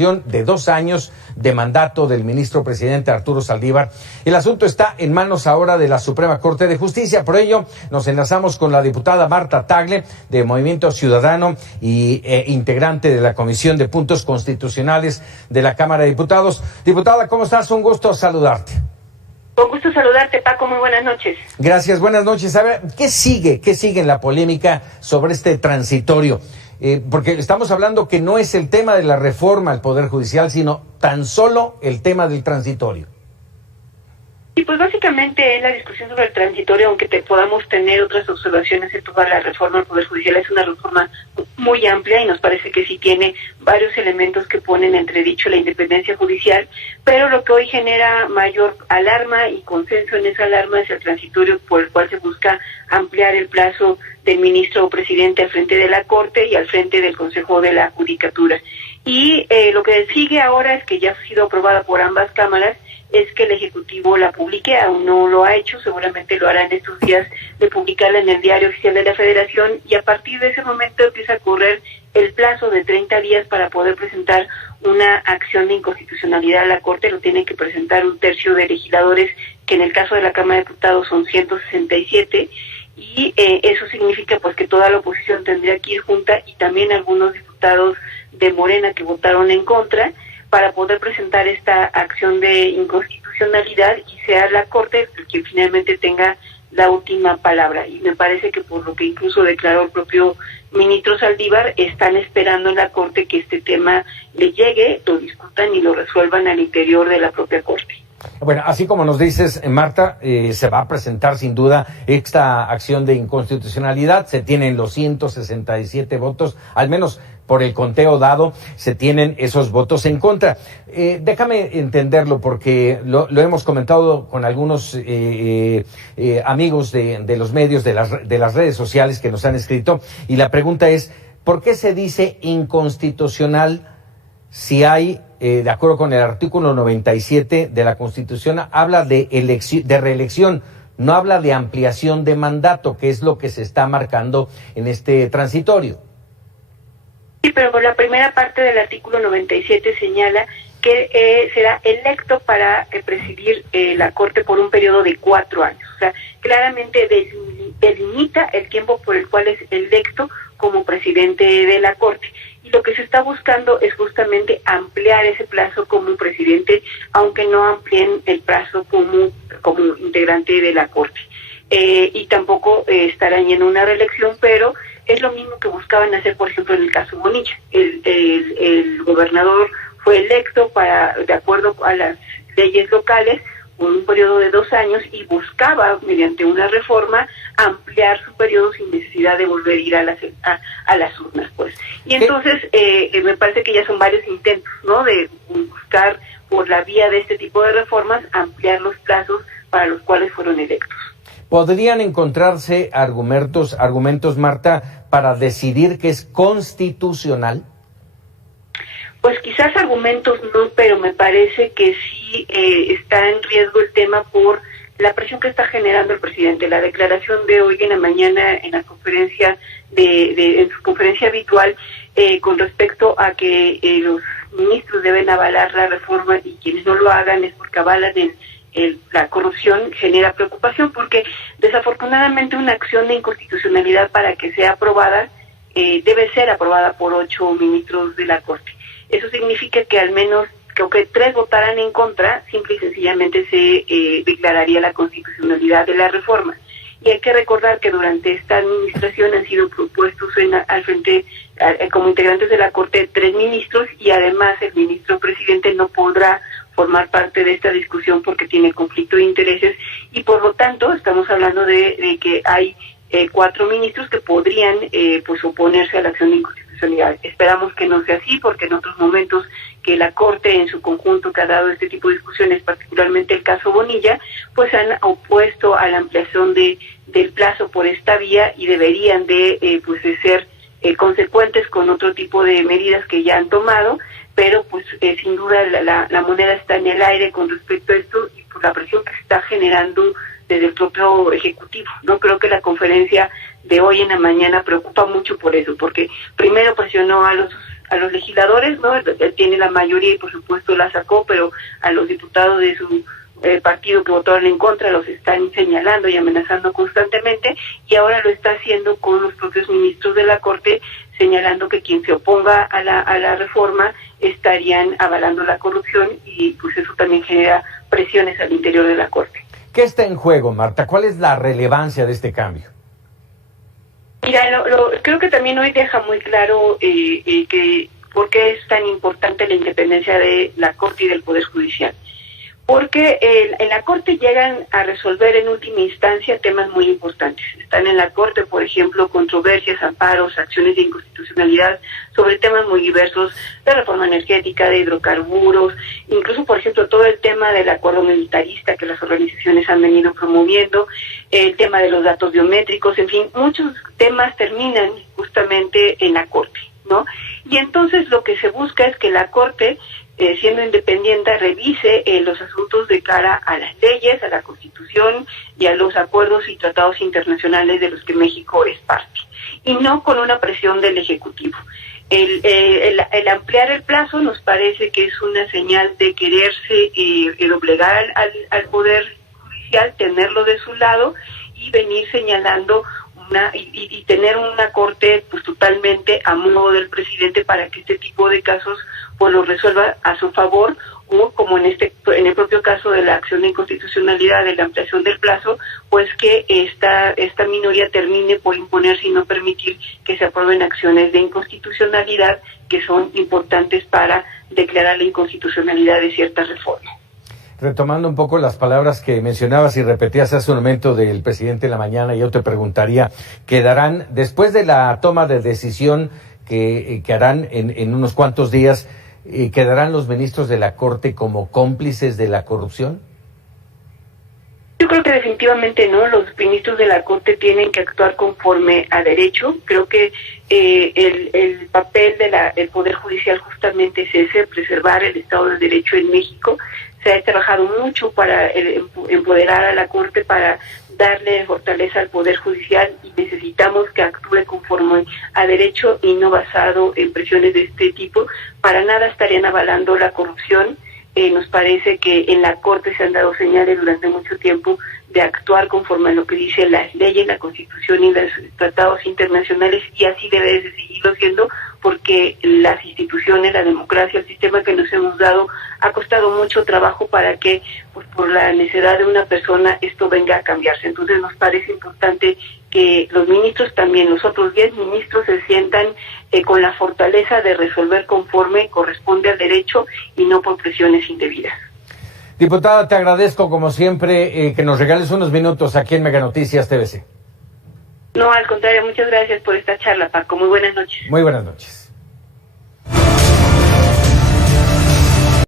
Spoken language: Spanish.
De 2 años de mandato del ministro presidente Arturo Saldívar. El asunto está en manos ahora de la Suprema Corte de Justicia. Por ello, nos enlazamos con la diputada Marta Tagle, de Movimiento Ciudadano y integrante de la Comisión de Puntos Constitucionales de la Cámara de Diputados. Diputada, ¿cómo estás? Un gusto saludarte. Con gusto saludarte, Paco. Muy buenas noches. Gracias, buenas noches. A ver, ¿qué sigue en la polémica sobre este transitorio? Porque estamos hablando que no es el tema de la reforma al Poder Judicial, sino tan solo el tema del transitorio. Y pues básicamente en la discusión sobre el transitorio, aunque podamos tener otras observaciones en toda la reforma al Poder Judicial, es una reforma muy amplia y nos parece que sí tiene varios elementos que ponen en entredicho la independencia judicial, pero lo que hoy genera mayor alarma y consenso en esa alarma es el transitorio por el cual se busca ampliar el plazo del ministro o presidente al frente de la Corte y al frente del Consejo de la Judicatura. Y lo que sigue ahora es que ya ha sido aprobada por ambas cámaras, es que el Ejecutivo la publique. Aún no lo ha hecho, seguramente lo hará en estos días de publicarla en el Diario Oficial de la Federación, y a partir de ese momento empieza a correr el plazo de 30 días para poder presentar una acción de inconstitucionalidad a la Corte. Lo tienen que presentar un tercio de legisladores, que en el caso de la Cámara de Diputados son 167, y eso significa pues que toda la oposición tendría que ir junta, y también algunos diputados de Morena que votaron en contra, para poder presentar esta acción de inconstitucionalidad y sea la Corte quien finalmente tenga la última palabra. Y me parece que, por lo que incluso declaró el propio ministro Saldívar, están esperando en la Corte que este tema le llegue, lo discutan y lo resuelvan al interior de la propia Corte. Bueno, así como nos dices, Marta, se va a presentar sin duda esta acción de inconstitucionalidad. Se tienen los 167 votos, al menos por el conteo dado, se tienen esos votos en contra. Déjame entenderlo, porque lo hemos comentado con algunos amigos de los medios, de las redes sociales que nos han escrito, y la pregunta es, ¿por qué se dice inconstitucional si hay, de acuerdo con el artículo 97 de la Constitución, habla de reelección, no habla de ampliación de mandato, que es lo que se está marcando en este transitorio? Sí, pero la primera parte del artículo 97 señala que será electo para presidir la Corte por un periodo de 4 años. O sea, claramente delimita el tiempo por el cual es electo como presidente de la Corte. Y lo que se está buscando es justamente ampliar ese plazo como presidente, aunque no amplíen el plazo como integrante de la Corte. Y tampoco estarán en una reelección, pero es lo mismo que buscaban hacer, por ejemplo, en el caso Bonilla. El gobernador fue electo de acuerdo a las leyes locales por un periodo de 2 años, y buscaba, mediante una reforma, ampliar su periodo sin necesidad de volver a ir a las urnas, pues. Y entonces me parece que ya son varios intentos, ¿no?, de buscar por la vía de este tipo de reformas ampliar los plazos para los cuales fueron electos. ¿Podrían encontrarse argumentos, Marta, para decidir que es constitucional? Pues quizás argumentos no, pero me parece que sí está en riesgo el tema por la presión que está generando el presidente. La declaración de hoy en la mañana en la conferencia en su conferencia habitual con respecto a que los ministros deben avalar la reforma, y quienes no lo hagan es porque avalan la corrupción, genera preocupación, porque desafortunadamente una acción de inconstitucionalidad, para que sea aprobada, debe ser aprobada por 8 ministros de la Corte. Eso significa que al menos que 3 votaran en contra, simple y sencillamente se declararía la constitucionalidad de la reforma. Y hay que recordar que durante esta administración han sido propuestos al frente como integrantes de la Corte 3 ministros, y además el ministro presidente no podrá formar parte de esta discusión porque tiene conflicto de intereses, y por lo tanto estamos hablando de que hay 4 ministros que podrían pues oponerse a la acción de inconstitucionalidad. Esperamos que no sea así, porque en otros momentos que la Corte en su conjunto, que ha dado este tipo de discusiones, particularmente el caso Bonilla, pues han opuesto a la ampliación del plazo por esta vía, y deberían de ser consecuentes con otro tipo de medidas que ya han tomado, pero pues sin duda la moneda está en el aire con respecto a esto, y por la presión que se está generando desde el propio Ejecutivo. No creo que la conferencia de hoy en la mañana preocupa mucho por eso, porque primero presionó a los los legisladores, ¿no? Él tiene la mayoría y por supuesto la sacó, pero a los diputados de su partido que votaron en contra los están señalando y amenazando constantemente, y ahora lo está haciendo con los propios ministros de la Corte, señalando que quien se oponga a la reforma estarían avalando la corrupción, y pues eso también genera presiones al interior de la Corte. ¿Qué está en juego, Marta? ¿Cuál es la relevancia de este cambio? Mira, creo que también hoy deja muy claro que por qué es tan importante la independencia de la Corte y del Poder Judicial. Porque en la Corte llegan a resolver en última instancia temas muy importantes. Están en la Corte, por ejemplo, controversias, amparos, acciones de inconstitucionalidad sobre temas muy diversos, de reforma energética, de hidrocarburos, incluso, por ejemplo, todo el tema del acuerdo militarista que las organizaciones han venido promoviendo, el tema de los datos biométricos, en fin, muchos temas terminan justamente en la Corte, ¿no? Y entonces lo que se busca es que la Corte, siendo independiente, revise los asuntos de cara a las leyes, a la Constitución y a los acuerdos y tratados internacionales de los que México es parte, y no con una presión del Ejecutivo. El ampliar el plazo nos parece que es una señal de quererse doblegar al Poder Judicial, tenerlo de su lado y venir señalando y tener una Corte pues totalmente a modo del presidente para que este tipo de casos pues lo resuelva a su favor, o como en el propio caso de la acción de inconstitucionalidad, de la ampliación del plazo, pues que esta minoría termine por imponerse y no permitir que se aprueben acciones de inconstitucionalidad que son importantes para declarar la inconstitucionalidad de ciertas reformas. Retomando un poco las palabras que mencionabas y repetías hace un momento del presidente en la mañana, yo te preguntaría, ¿quedarán, después de la toma de decisión que harán en unos cuantos días, quedarán los ministros de la Corte como cómplices de la corrupción? Yo creo que definitivamente no, los ministros de la Corte tienen que actuar conforme a derecho. Creo que el papel del Poder Judicial justamente es ese, preservar el Estado de Derecho en México. Se ha trabajado mucho para empoderar a la Corte, para darle fortaleza al Poder Judicial, y necesitamos que actúe conforme a derecho y no basado en presiones de este tipo. Para nada estarían avalando la corrupción. Nos parece que en la Corte se han dado señales durante mucho tiempo de actuar conforme a lo que dicen las leyes, la Constitución y los tratados internacionales, y así debe de seguirlo siendo, porque las instituciones, la democracia, el sistema que nos hemos dado, ha costado mucho trabajo para que, pues, por la necesidad de una persona, esto venga a cambiarse. Entonces nos parece importante que los ministros, también los otros 10 ministros, se sientan con la fortaleza de resolver conforme corresponde al derecho y no por presiones indebidas. Diputada, te agradezco como siempre que nos regales unos minutos aquí en Mega Noticias TVC. No, al contrario, muchas gracias por esta charla, Paco. Muy buenas noches. Muy buenas noches.